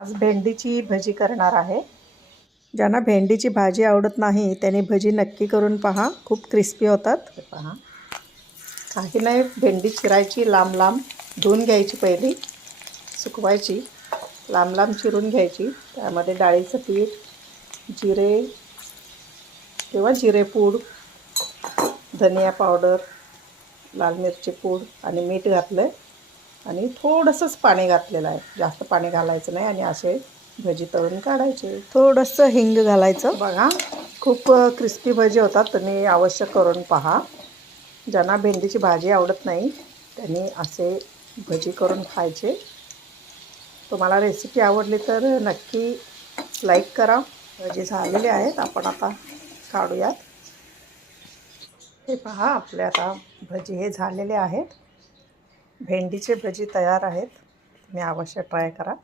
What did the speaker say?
आज भेंडीची भजी करणार आहे. ज्यांना भेंडीची भाजी आवडत नाही त्यांनी भजी नक्की करून पहा. खूप क्रिस्पी होतात. पहा, काही नाही, भेंडी चिरायची, लांब लांब धुवून घ्यायची, पहिली सुकवायची, लांब लांब चिरून घ्यायची. त्यामध्ये डाळीचं पीठ, जिरे किंवा जिरेपूड, धनिया पावडर, लाल मिरची पूड आणि मीठ घातलं आणि थोडंसंच पाणी घातलेलं आहे. जास्त पाणी घालायचं नाही आणि असे भजी तळून काढायचे. थोडंसं हिंग घालायचं. बघा, खूप क्रिस्पी भजी होतात. तुम्ही अवश्य करून पहा. ज्यांना भेंडीची भाजी आवडत नाही त्यांनी असे भजी करून खायचे. तुम्हाला रेसिपी आवडली तर नक्की लाईक करा. भजी झालेले आहेत, आपण आता काढूयात. हे पहा, आपले आता भजी हे झालेले आहेत. भेंडीचे भजी तयार आहेत. तुम्ही अवश्य ट्राय करा.